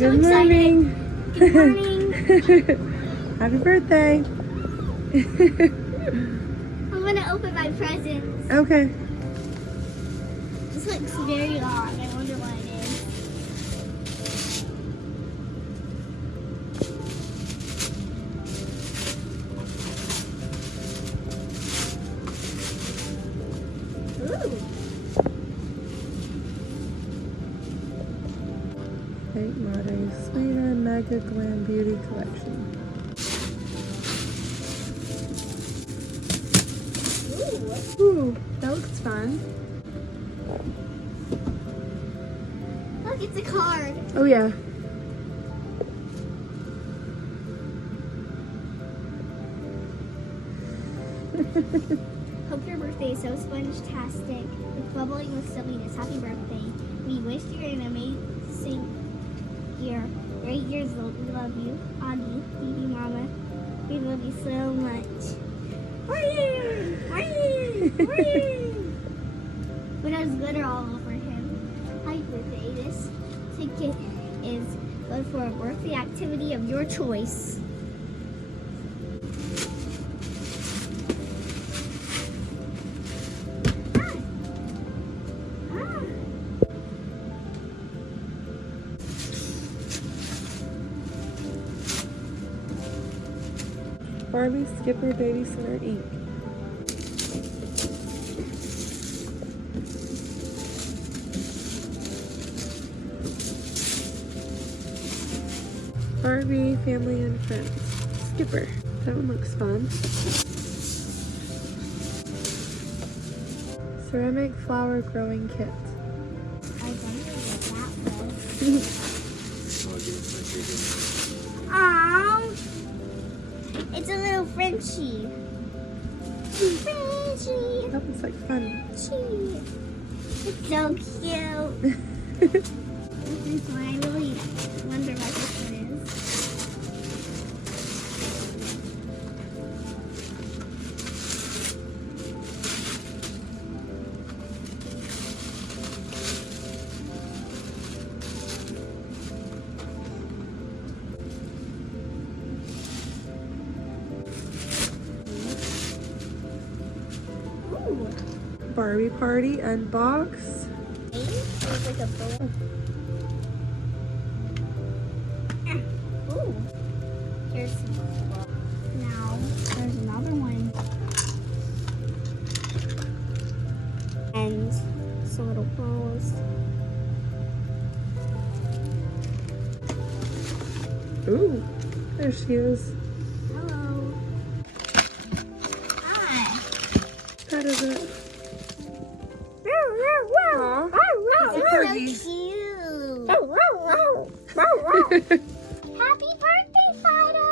so Good excited. morning. Good morning. Happy birthday. I'm gonna open my presents. Okay. This looks very long. I wonder what it is. Ooh. St. Marty's Sweden Mega Glam Beauty Collection. Ooh, that looks fun. Look, it's a card. Oh yeah. Hope your birthday is so sponge-tastic. It's bubbling with silliness. Happy birthday. We wish you an amazing year. You're 8 years old. We love you. Auggie, baby mama. We love you so much. But has glitter all over him. Happy birthday. This ticket is good for a birthday activity of your choice. Barbie Skipper Babysitter Inc. Barbie Family and Friends. Skipper. That one looks fun. Ceramic Flower Growing Kit. I wonder what that was. Aww. It's a little Frenchie. Frenchie. That looks like fun. It's so cute. This one, I really wonder what this one is. Ooh. Barbie Party Unbox. There's like a bowl. Ooh. Here's some more. Now, there's another one. And some little balls. Ooh, there she is. Hello. Hi. That is it. Aw, It's it's a corgi. so cute. Happy birthday, Fido!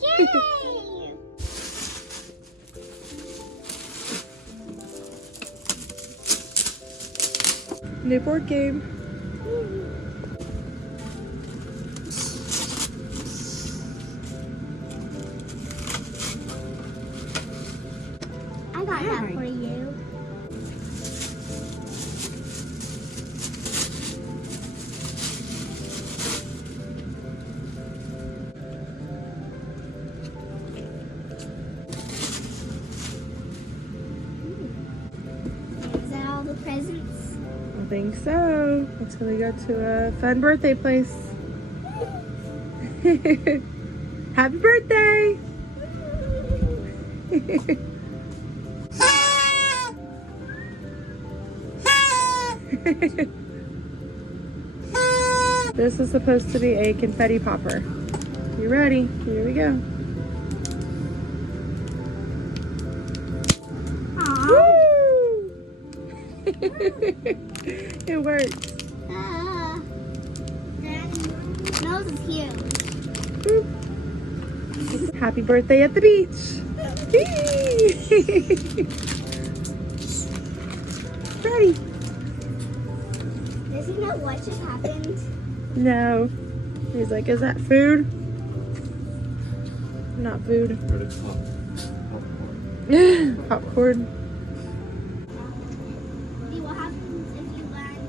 Yay! New board game. I got that for you. Is that all the presents? I think so. Let's go to a fun birthday place. Happy birthday! This is supposed to be a confetti popper. You ready? Here we go. Woo! It works. Daddy, nose is huge. Boop. Happy birthday at the beach. Ready? Does he know what just happened? No. He's like, is that food? Not food. But it's popcorn. Popcorn. See what happens if you land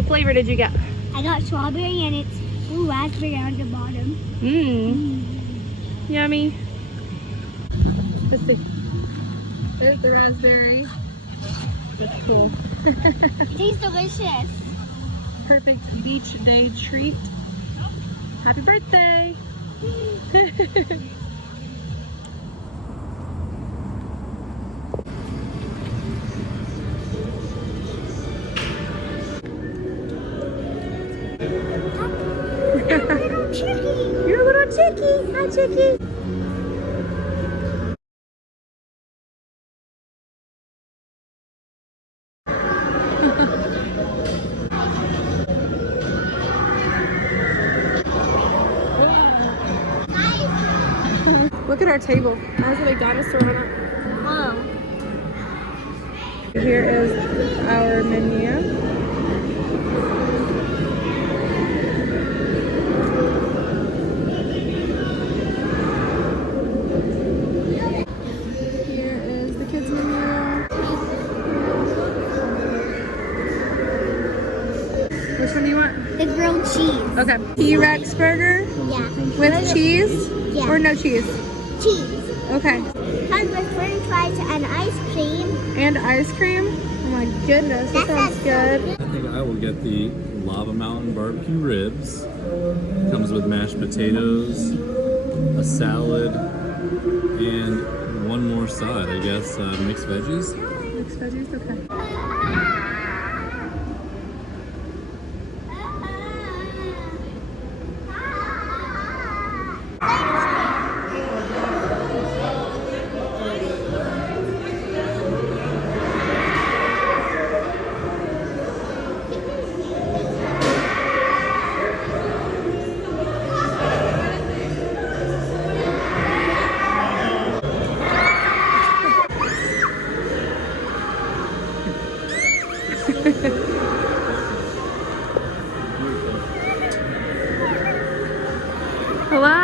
What flavor did you get? I got strawberry and it's blue raspberry on the bottom. Yummy. Let's see. There's the raspberry. That's cool. It tastes delicious. Perfect beach day treat. Happy birthday! Little chickie. You're a little chickie. Hi, chickie. Look at our table. It has a big dinosaur on it. Whoa. Here is our menu. Here is the kids' menu. Which one do you want? The grilled cheese. Okay. T-Rex burger Yeah. with cheese Yeah. or no cheese? Cheese. Okay. And with french fries and ice cream. And ice cream? Oh my goodness, that sounds good. I think I will get the Lava Mountain barbecue ribs. Comes with mashed potatoes, a salad, and one more side, I guess, mixed veggies. Mixed veggies, okay. Hello.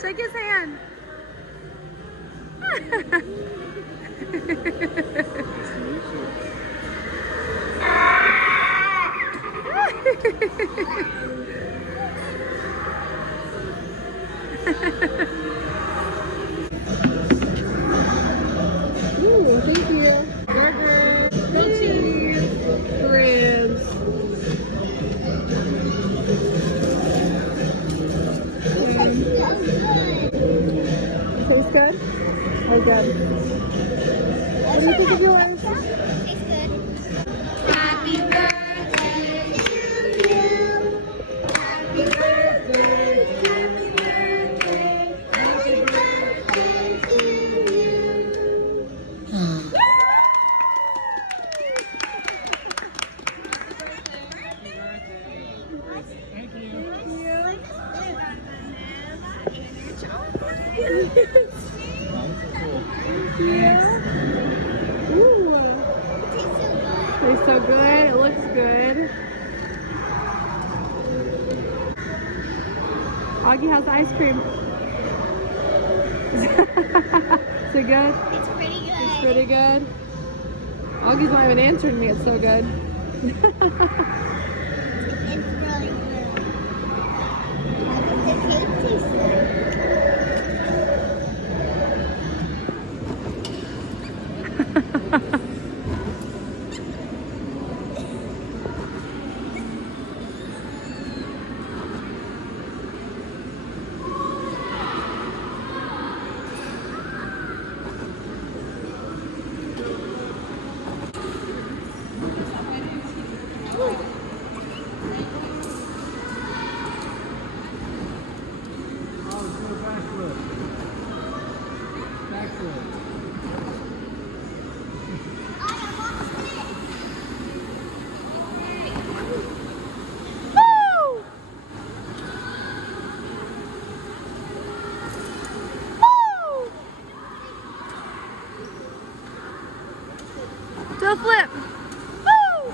Shake his hand. Ooh, thank you. Burger, grilled cheese, ribs. Tastes good? Oh, good. What do you think of yours? Tastes good. Happy birthday to you. Happy birthday. Happy birthday. Happy birthday to you. Thank you. Ooh. Tastes so good. It looks good. Auggie has ice cream. Is it good? It's pretty good. It's pretty good. Augie's not even answering me. It's so good. It's really good. How does the cake taste like? Do a flip. Woo!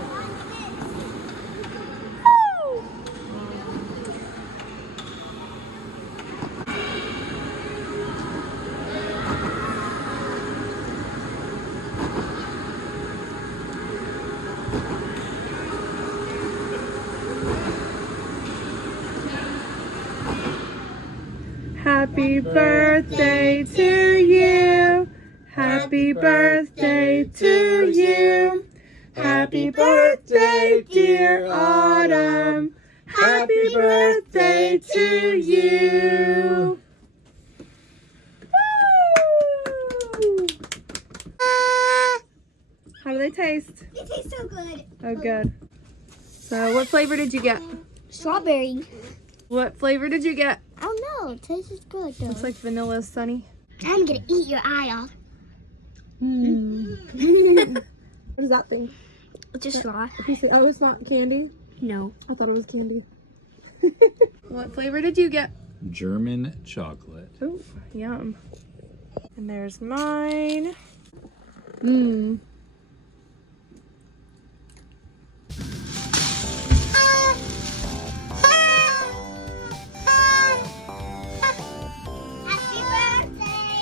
Woo! Happy birthday to you. Happy birthday to you. Happy birthday, dear Autumn. Happy birthday to you. Woo! How do they taste? They taste so good. Oh, good. So, what flavor did you get? Strawberry. What flavor did you get? I don't know. It tastes good though. Looks like vanilla, Sunny. I'm gonna eat your eye off. What is that thing? It's a straw. Oh, it's not candy? No. I thought it was candy. What flavor did you get? German chocolate. Oh, yum. And there's mine. Mmm. Happy birthday!